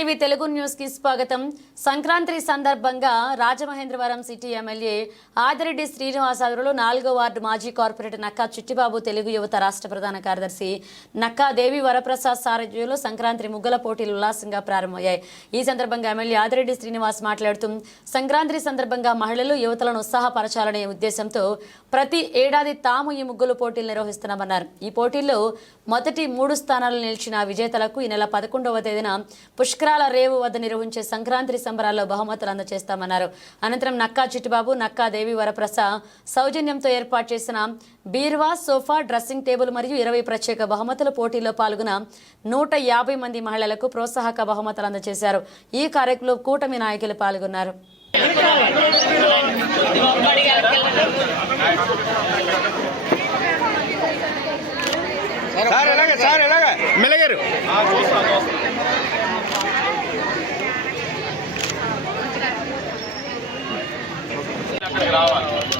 NTV Telugu న్యూస్కి స్వాగతం. సంక్రాంతి సందర్భంగా రాజమహేంద్రవరం సిటీ ఎమ్మెల్యే ఆదిరెడ్డి శ్రీనివాసాదులు నాలుగో వార్డు మాజీ కార్పొరేటర్ నక్కా చిట్టిబాబు తెలుగు యువత రాష్ట్ర ప్రధాన కార్యదర్శి నక్కా దేవి వరప్రసాద్ సారథ్యంలో సంక్రాంతి ముగ్గుల పోటీలు ఉల్లాసంగా ప్రారంభమయ్యాయి. ఈ సందర్భంగా ఎమ్మెల్యే ఆదిరెడ్డి శ్రీనివాస్ మాట్లాడుతూ సంక్రాంతి సందర్భంగా మహిళలు యువతలను ఉత్సాహపరచాలనే ఉద్దేశంతో ప్రతి ఏడాది తాము ఈ ముగ్గుల పోటీలు నిర్వహిస్తున్నామన్నారు. ఈ పోటీల్లో మొదటి మూడు స్థానాలు నిలిచిన విజేతలకు ఈ నెల పదకొండవ తేదీన పుష్కర పుష్కరాల రేవు వద్ద నిర్వహించే సంక్రాంతి సంబరాల్లో బహుమతులు అందజేస్తామన్నారు అనంతరం నక్కా చిట్టిబాబు నక్కా దేవి వరప్రసాద్ సౌజన్యంతో ఏర్పాటు చేసిన బీర్వా సోఫా డ్రెస్సింగ్ టేబుల్ మరియు ఇరవై ప్రత్యేక బహుమతుల పోటీలో పాల్గొన్న నూట యాభై మంది మహిళలకు ప్రోత్సాహక బహుమతులు అందజేశారు ఈ కార్యక్రమంలో కూటమి నాయకులు పాల్గొన్నారు. సార్ ఎలాగ సార్ ఎలాగ? మెలగారు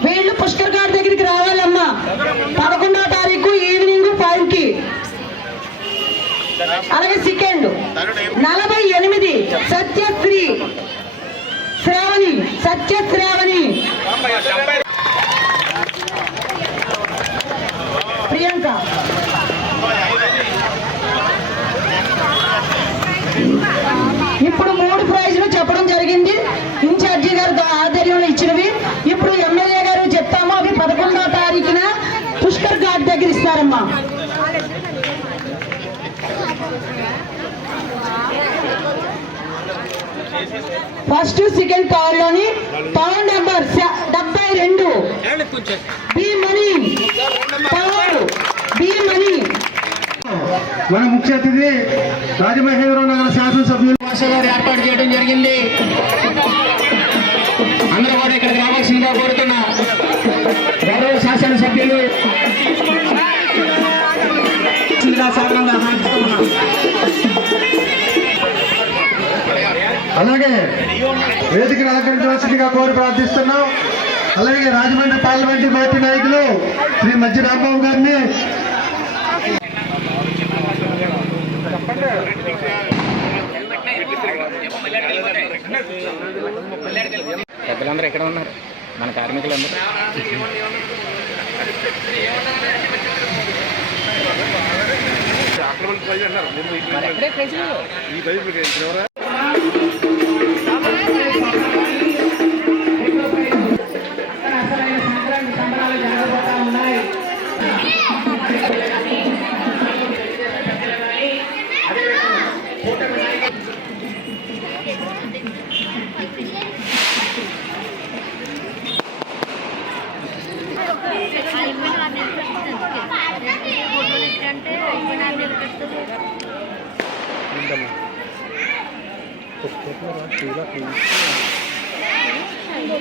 వీళ్ళు పుష్కర్ గారి దగ్గరికి రావాలమ్మా. పదకొండవ తారీఖు ఈవినింగ్ ఫైవ్కి అలాగే సెకండ్. నలభై ఎనిమిది సత్యశ్రీ శ్రావణి సత్యశ్రావణి. ప్రియాంక. ఇప్పుడు మూడు ప్రైజ్లు చెప్పడం జరిగింది ఇన్ఛార్జి గారు ఆధ్వర్యంలో ఇచ్చినవి ఇప్పుడు ఎమ్మెల్యే గారు చెప్తాము అవి పదకొండవ తారీఖున పుష్కర్ ఇస్తారమ్మా ఫస్ట్ సెకండ్ థర్డ్లోని థర్డ్ నెంబర్ డెబ్బై రెండు. B money. Third B money. మన ముఖ్య అతిథి రాజమహేంద్రరావు నగర శాసనసభ్యులు. భాష గారు ఏర్పాటు చేయడం జరిగింది. అందరూ కూడా ఇక్కడికి రావాల్సిందిగా కోరుతున్నా. గౌరవ శాసనసభ్యులు అలాగే వేదికను అలంకరించవలసిందిగా కోరి ప్రార్థిస్తున్నాం. అలాగే రాజమండ్రి పార్లమెంటరీ పార్టీ నాయకులు శ్రీ మధ్య రాంబాబు గారిని. పెద్దలందరూ ఎక్కడ ఉన్నారు? మన ఎక్కడే ప్రైజ్లు?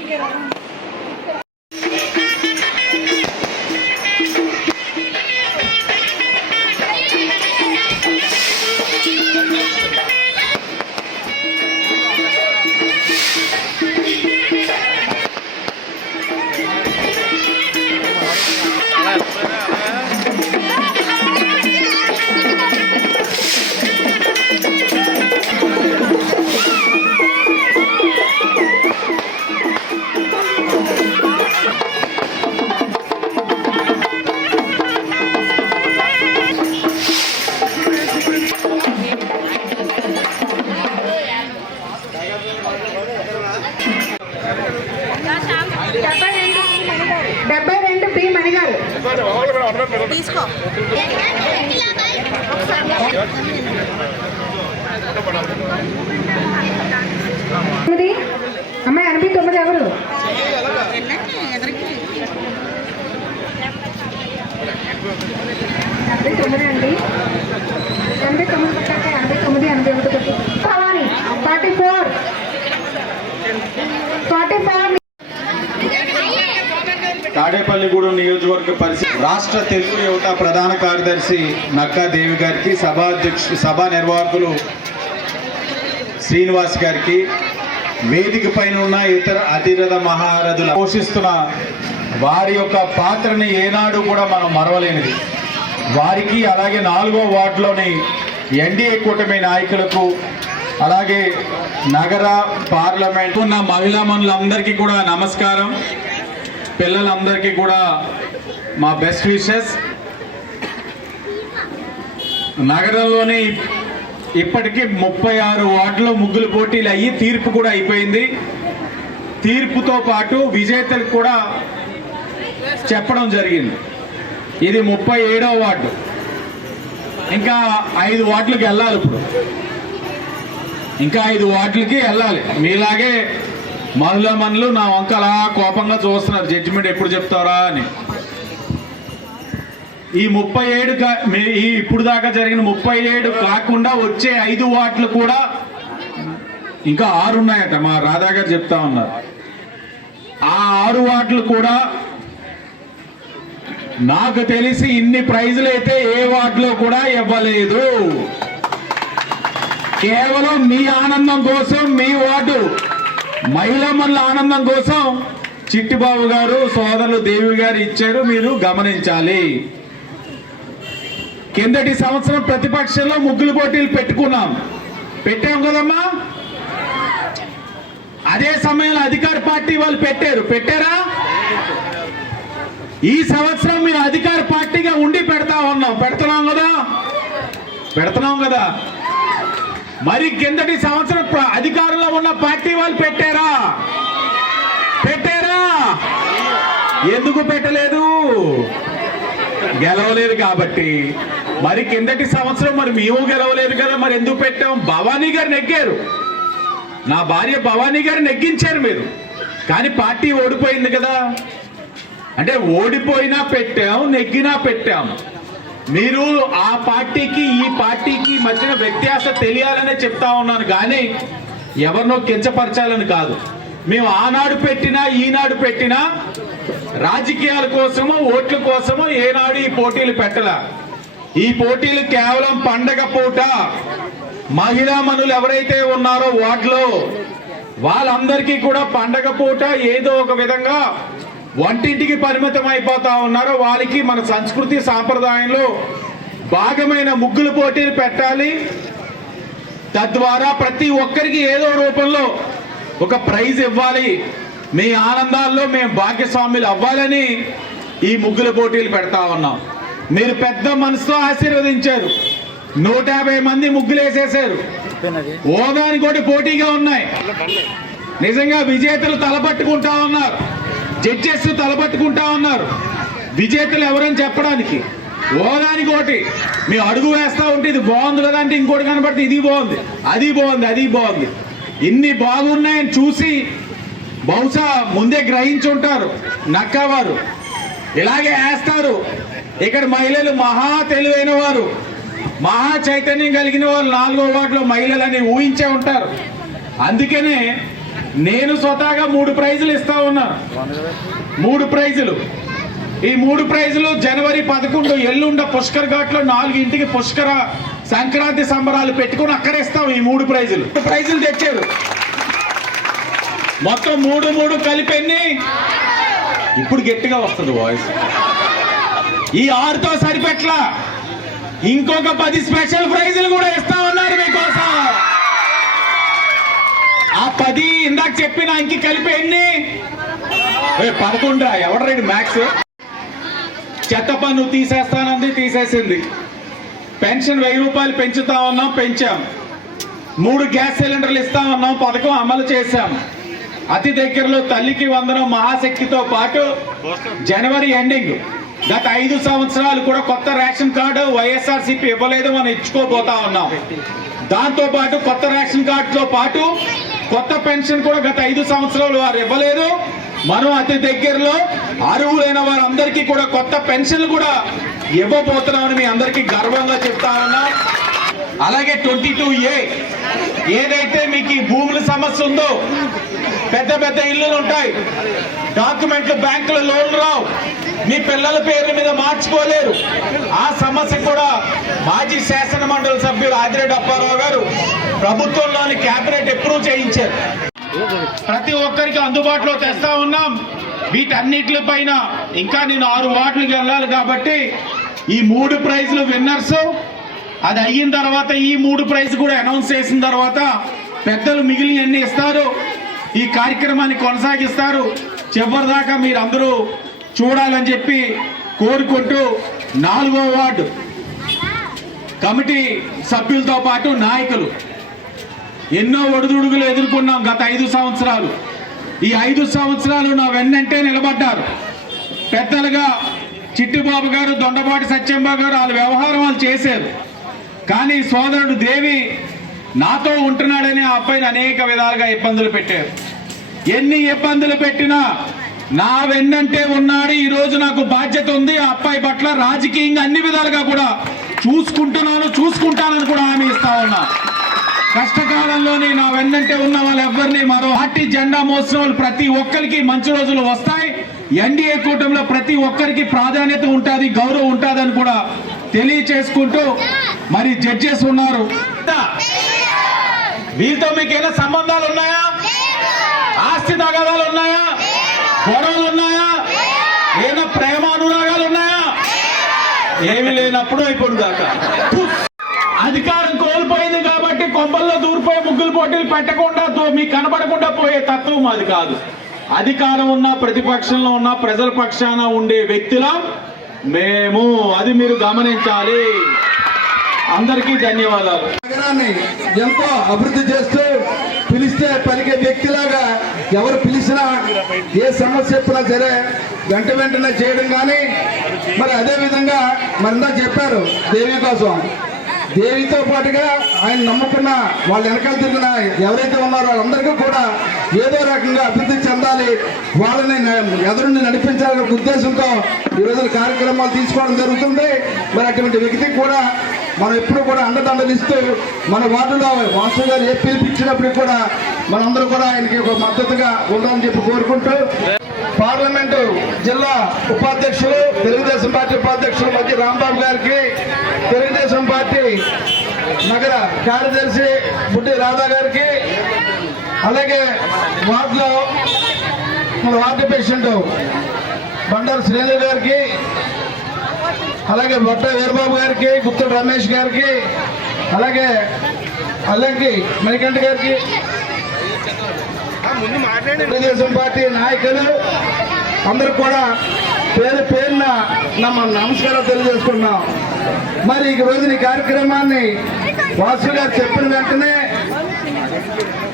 Gracias. డెబ్బై రెండు బి మణి గారు. తొమ్మిది? అమ్మాయి ఎనభై తొమ్మిది ఎవరు? ఎనభై తొమ్మిది అండి ఎనభై తొమ్మిది పట్టాక ఎనభై తొమ్మిది ఎనభై ఒకటి పెట్టి Bhavani forty four forty four Tadepalligudem నియోజకవర్గ పరిస్థితి రాష్ట్ర తెలుగు యువత ప్రధాన కార్యదర్శి నక్కా దేవి గారికి సభాధ్యక్షు సభా నిర్వాహకులు శ్రీనివాస్ గారికి వేదిక పైన ఉన్న ఇతర అతిరథ మహారథులు పోషిస్తున్న వారి యొక్క పాత్రని ఏనాడు కూడా మనం మరవలేనిది. వారికి అలాగే నాలుగో వార్డులోని ఎన్డీఏ కూటమి నాయకులకు అలాగే నగర పార్లమెంట్ ఉన్న మహిళా మనులందరికీ కూడా నమస్కారం. పిల్లలందరికీ కూడా మా బెస్ట్ విషెస్. నగరంలోని ఇప్పటికీ ముప్పై ఆరు వార్డులో ముగ్గులు పోటీలు అయ్యి తీర్పు కూడా అయిపోయింది. తీర్పుతో పాటు విజేతలకు కూడా చెప్పడం జరిగింది. ఇది ముప్పై ఏడవ వార్డు. ఇంకా ఐదు వార్డులకు వెళ్ళాలి ఇప్పుడు. ఇంకా ఐదు వార్డులకి వెళ్ళాలి. మీలాగే మహిళా మనులు నా వంక అలా కోపంగా చూస్తున్నారు. జడ్జిమెంట్ ఎప్పుడు చెప్తారా అని. ఈ ముప్పై ఏడు మీ- ఈ ఇప్పుడు దాకా జరిగిన ముప్పై ఏడు కాకుండా వచ్చే ఐదు వాట్లు కూడా ఇంకా ఆరు ఉన్నాయట. మా రాధా గారు చెప్తా ఉన్నారు. ఆ ఆరు వాట్లు కూడా నాకు తెలిసి ఇన్ని ప్రైజులు అయితే ఏ వార్డులో కూడా ఇవ్వలేదు. కేవలం మీ ఆనందం కోసం మీ వార్డు మహిళా మనుల ఆనందం కోసం చిట్టిబాబు గారు సోదరులు దేవి గారు ఇచ్చారు. మీరు గమనించాలి. కిందటి సంవత్సరం ప్రతిపక్షంలో ముగ్గులు పోటీలు పెట్టుకున్నాం. పెట్టాం కదమ్మా? అదే సమయంలో అధికార పార్టీ వాళ్ళు పెట్టారు. పెట్టారా? ఈ సంవత్సరం మేము అధికార పార్టీగా ఉండి పెడతా ఉన్నాం. పెడుతున్నాం కదా? పెడుతున్నాం కదా? మరి కిందటి సంవత్సరం అధికారంలో ఉన్న పార్టీ వాళ్ళు పెట్టారా? పెట్టారా? ఎందుకు పెట్టలేదు? గెలవలేదు కాబట్టి. మరి కిందటి సంవత్సరం మరి మేము గెలవలేదు కదా మరి ఎందుకు పెట్టాం? భవానీ గారు నెగ్గారు. నా భార్య భవానీ గారు నెగ్గించారు మీరు. కానీ పార్టీ ఓడిపోయింది కదా. అంటే ఓడిపోయినా పెట్టాం నెగ్గినా పెట్టాం. మీరు ఆ పార్టీకి ఈ పార్టీకి మధ్యన వ్యత్యాసం తెలియాలనే చెప్తా ఉన్నాను కానీ ఎవరినో కించపరచాలని కాదు. మేము ఆనాడు పెట్టినా ఈనాడు పెట్టినా రాజకీయాల కోసమో ఓట్ల కోసమో ఏనాడు ఈ పోటీలు పెట్టలా. ఈ పోటీలు కేవలం పండగ పూట. మహిళా మనులు ఎవరైతే ఉన్నారో వార్డులో వాళ్ళందరికీ కూడా పండగ పూట ఏదో ఒక విధంగా వంటింటికి పరిమితం అయిపోతా ఉన్నారో వాళ్ళకి మన సంస్కృతి సాంప్రదాయంలో భాగమైన ముగ్గులు పోటీలు పెట్టాలి. తద్వారా ప్రతి ఒక్కరికి ఏదో రూపంలో ఒక ప్రైజ్ ఇవ్వాలి. మీ ఆనందాల్లో మేము భాగ్యస్వాములు అవ్వాలని ఈ ముగ్గుల పోటీలు పెడతా ఉన్నాం. మీరు పెద్ద మనసుతో ఆశీర్వదించారు. నూట యాభై మంది ముగ్గులు వేసేసారు. ఓదానికి కూడా పోటీగా ఉన్నాయి. నిజంగా విజేతలు తలపట్టుకుంటా ఉన్నారు. జడ్జెస్ తలపట్టుకుంటా ఉన్నారు. విజేతలు ఎవరని చెప్పడానికి? ఓదానికి ఒకటి. మేము అడుగు వేస్తా ఉంటే ఇది బాగుంది కదా అంటే ఇంకోటి కనబడితే ఇది బాగుంది. అది బాగుంది అది బాగుంది. ఇన్ని బాగున్నాయని చూసి బహుశా ముందే గ్రహించుంటారు నక్కవారు. ఇలాగే వేస్తారు. ఇక్కడ మహిళలు మహా తెలివైన వారు. మహా చైతన్యం కలిగిన వాళ్ళు నాలుగో వాటిలో మహిళలని ఊహించే ఉంటారు. అందుకనే నేను స్వతహాగా మూడు ప్రైజులు ఇస్తా ఉన్నాను మూడు ప్రైజులు. ఈ మూడు ప్రైజులు జనవరి పదకొండు ఎల్లుండ పుష్కర్ ఘాట్లో నాలుగింటికి పుష్కర సంక్రాంతి సంబరాలు పెట్టుకుని అక్కడ ఇస్తాం ఈ మూడు ప్రైజులు. ప్రైజులు తెచ్చారు. మొత్తం మూడు మూడు కలిపి ఎన్ని? ఇప్పుడు గట్టిగా వస్తుంది వాయిస్. ఈ ఆరుతో సరిపెట్లా ఇంకొక పది స్పెషల్ ప్రైజులు కూడా ఇస్తాం ఉన్నారు మీకోసం ఆ పది ఇందాక చెప్పిన ఇంక కలిపి ఎన్ని? పదకొండు? పదకొండురా ఎవడు మ్యాక్స్ చెత్త పన్ను తీసేస్తానంది తీసేసింది. పెన్షన్ వెయ్యి రూపాయలు పెంచుతా ఉన్నాం పెంచాం. మూడు గ్యాస్ సిలిండర్లు ఇస్తా ఉన్నాం పథకం అమలు చేశాం. అతి దగ్గరలో తల్లికి వందనం మహాశక్తితో పాటు జనవరి ఎండింగ్ గత ఐదు సంవత్సరాలు కూడా కొత్త రేషన్ కార్డు వైఎస్ఆర్సీపీ ఇవ్వలేదు మనం ఇచ్చుకోబోతా ఉన్నాం. దాంతో పాటు కొత్త రేషన్ కార్డుతో పాటు కొత్త పెన్షన్ కూడా గత ఐదు సంవత్సరాలు వారు ఇవ్వలేదు. మనం అతి దగ్గరలో అర్హులైన వారందరికీ కూడా కొత్త పెన్షన్లు కూడా ఇవ్వబోతున్నామని మీ అందరికీ గర్వంగా చెప్తానన్నా అలాగే ట్వంటీ టూ ఏ ఏదైతే మీకు ఈ భూముల సమస్య ఉందో పెద్ద పెద్ద ఇల్లులు ఉంటాయి. డాక్యుమెంట్లు బ్యాంకులో లోన్లు రావు. మీ పిల్లల పేర్ల మీద మార్చుకోలేరు. ఆ సమస్య కూడా మాజీ శాసన మండలి సభ్యులు ఆదిరెడ్డి అప్పారావు గారు ప్రభుత్వంలోని కేబినెట్ అప్రూవ్ చేయించారు. ప్రతి ఒక్కరికి అందుబాటులో తెస్తా ఉన్నాం. వీటన్నిటిపైన ఇంకా నేను ఆరు వార్డులకు వెళ్ళాలి కాబట్టి ఈ మూడు ప్రైజ్లు విన్నర్స్ అది అయిన తర్వాత ఈ మూడు ప్రైజ్ కూడా అనౌన్స్ చేసిన తర్వాత పెద్దలు మిగిలిన ఎన్ని ఇస్తారు. ఈ కార్యక్రమాన్ని కొనసాగిస్తారు. చివరిదాకా మీరు అందరూ చూడాలని చెప్పి కోరుకుంటూ నాలుగో వార్డు కమిటీ సభ్యులతో పాటు నాయకులు. ఎన్నో ఒడిదుడుగులు ఎదుర్కొన్నాం గత ఐదు సంవత్సరాలు. ఈ ఐదు సంవత్సరాలు నా వెన్నంటే నిలబడ్డారు. పెద్దలుగా చిట్టిబాబు గారు దొండపాటి సత్యంబాబు గారు వాళ్ళ వ్యవహారం వాళ్ళు చేశారు. కానీ సోదరుడు దేవి నాతో ఉంటున్నాడని ఆ అబ్బాయిని అనేక విధాలుగా ఇబ్బందులు పెట్టారు. ఎన్ని ఇబ్బందులు పెట్టినా నా వెన్నంటే ఉన్నాడు ఈ రోజు నాకు బాధ్యత ఉంది ఆ అబ్బాయి పట్ల రాజకీయంగా అన్ని విధాలుగా కూడా చూసుకుంటున్నాను చూసుకుంటానని కూడా హామీ ఇస్తా ఉన్నా. కష్టకాలంలోని నా వెన్నంటే ఉన్న వాళ్ళు ఎవరిని మరో పార్టీ జెండా మోసిన వాళ్ళు ప్రతి ఒక్కరికి మంచి రోజులు వస్తాయి. ఎన్డీఏ కూటమిలో ప్రతి ఒక్కరికి ప్రాధాన్యత ఉంటుంది గౌరవం ఉంటుందని కూడా తెలియచేసుకుంటూ మరి జడ్జెస్ ఉన్నారు. వీళ్ళతో మీకు ఏమైనా సంబంధాలు ఉన్నాయా? ఆస్తి తగాదాలు ఉన్నాయా? గొడవలు ఉన్నాయా? ఏమైనా ప్రేమ అనురాగాలు ఉన్నాయా? ఏమి లేనప్పుడు అయిపోడు దాకా. అధికారం కోల్పోయింది కాబట్టి కొమ్మల్లో దూరిపోయి ముగ్గులు పోటీలు పెట్టకుండా మీకు కనబడకుండా పోయే తత్వం అది కాదు. అధికారం ఉన్న ప్రతిపక్షంలో ఉన్న ప్రజల పక్షాన ఉండే వ్యక్తులం మేము. అది మీరు గమనించాలి. అందరికీ ధన్యవాదాలు. నగరాన్ని ఎంతో అభివృద్ధి చేస్తూ పిలిస్తే పలికే వ్యక్తిలాగా ఎవరు పిలిచినా ఏ సమస్య చెప్పినా సరే వెంట వెంటనే చేయడం కానీ మరి అదే విధంగా మరిందా చెప్పారు దేవి కోసం. దేవితో పాటుగా ఆయన నమ్ముకున్న వాళ్ళు వెనకాల తిరిగిన ఎవరైతే ఉన్నారో వాళ్ళందరికీ కూడా ఏదో రకంగా అభివృద్ధి చెందాలి వాళ్ళని ఎదురుండి ఎదురుని నడిపించాలనే ఉద్దేశంతో ఈరోజు కార్యక్రమాలు తీసుకోవడం జరుగుతుంది మరి అటువంటి వ్యక్తికి కూడా మనం ఎప్పుడు కూడా అండదండలు ఇస్తూ మన వార్డులో వాసు గారు ఏ పిలిపించినప్పుడు కూడా మనందరూ కూడా ఆయనకి ఒక మద్దతుగా ఉండాలని చెప్పి కోరుకుంటూ పార్లమెంటు జిల్లా ఉపాధ్యక్షులు తెలుగుదేశం పార్టీ ఉపాధ్యక్షులు మధ్య రాంబాబు గారికి తెలుగుదేశం పార్టీ నగర కార్యదర్శి బుడ్డి రాధా గారికి అలాగే వార్డులో మన వార్డు పేషెంట్ బండారు శ్రీను గారికి అలాగే బొట్ట వీరబాబు గారికి గుప్తుడు రమేష్ గారికి అలాగే అల్లంకి మణికంఠ గారికి. తెలుగుదేశం పార్టీ నాయకులు అందరూ కూడా పేరు పేరున నమ్మ నమస్కారం తెలియజేసుకున్నాం మరి ఈ రోజున ఈ కార్యక్రమాన్ని వాసు గారు చెప్పిన వెంటనే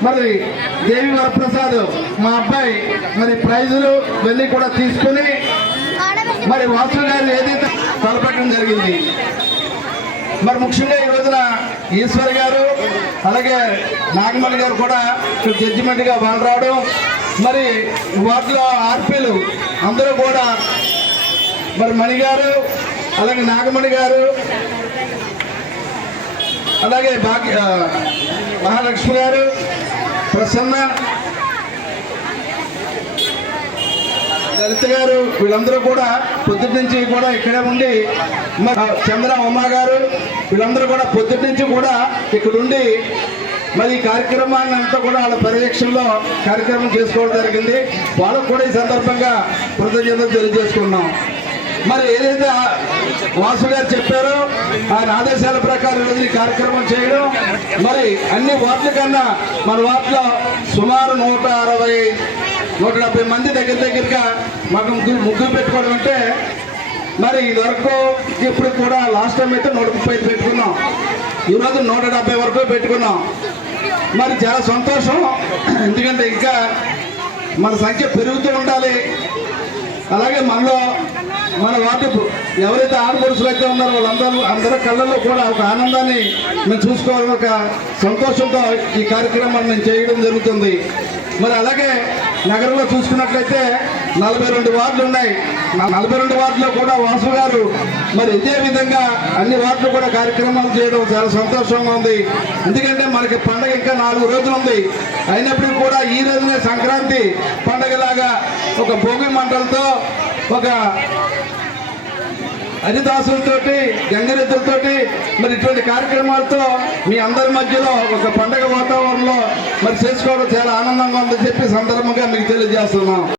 మరి దేవి వరప్రసాద్ మా అబ్బాయి మరి ప్రైజులు వెళ్ళి కూడా తీసుకుని మరి వాసు గారు ఏదైతే తలపెట్టడం జరిగింది. మరి ముఖ్యంగా ఈ రోజున ఈశ్వర్ గారు అలాగే నాగమణి గారు కూడా జడ్జిమెంట్గా వాళ్ళు రావడం మరి వాటిలో ఆర్పీలు అందరూ కూడా మరి మణి గారు అలాగే నాగమణి గారు అలాగే భాగ్య మహాలక్ష్మి గారు ప్రసన్న లలిత గారు వీళ్ళందరూ కూడా పొద్దుటి నుంచి కూడా ఇక్కడే ఉండి మరి చంద్ర ఉమా గారు వీళ్ళందరూ కూడా పొద్దుటి నుంచి కూడా ఇక్కడ ఉండి మరి ఈ కార్యక్రమాన్ని అంతా కూడా వాళ్ళ పర్యవేక్షణలో కార్యక్రమం చేసుకోవడం జరిగింది. వాళ్ళకు కూడా ఈ సందర్భంగా కృతజ్ఞతలు తెలియజేసుకున్నాం. మరి ఏదైతే వాసు గారు చెప్పారో ఆయన ఆదేశాల ప్రకారం ఈరోజు ఈ కార్యక్రమం చేయడం మరి అన్ని వార్డుల కన్నా మన వార్డులో సుమారు నూట అరవై నూట డెబ్బై మంది దగ్గర దగ్గరగా మాకు ముగ్గురు ముగ్గురు పెట్టుకోవడం అంటే మరి ఇదివరకు ఇప్పుడు కూడా లాస్ట్ టైం అయితే నూట ముప్పై ఐదు పెట్టుకున్నాం. ఈరోజు నూట డెబ్బై వరకు పెట్టుకున్నాం. మరి చాలా సంతోషం. ఎందుకంటే ఇంకా మన సంఖ్య పెరుగుతూ ఉండాలి. అలాగే మనలో మన వాటి ఎవరైతే ఆడపడుచులు అయితే ఉన్నారో వాళ్ళందరూ అందరి కళ్ళల్లో కూడా ఒక ఆనందాన్ని మేము చూసుకోవాలని ఒక సంతోషంతో ఈ కార్యక్రమాన్ని మేము చేయడం జరుగుతుంది. మరి అలాగే నగరంలో చూసుకున్నట్లయితే నలభై రెండు వార్డులు ఉన్నాయి. నలభై రెండు వార్డులో కూడా వాసు గారు మరి ఇదే విధంగా అన్ని వార్డులు కూడా కార్యక్రమాలు చేయడం చాలా సంతోషంగా ఉంది. ఎందుకంటే మనకి పండగ ఇంకా నాలుగు రోజులు ఉంది. అయినప్పటికీ కూడా ఈ రోజునే సంక్రాంతి పండగలాగా ఒక భోగి మంటలతో ఒక హరిదాసులతోటి గంగిరెద్దులతోటి మరి ఇటువంటి కార్యక్రమాలతో మీ అందరి మధ్యలో ఒక పండగ వాతావరణంలో మరి చేసుకోవడం చాలా ఆనందంగా ఉందని చెప్పి సందర్భంగా మీకు తెలియజేస్తున్నాం.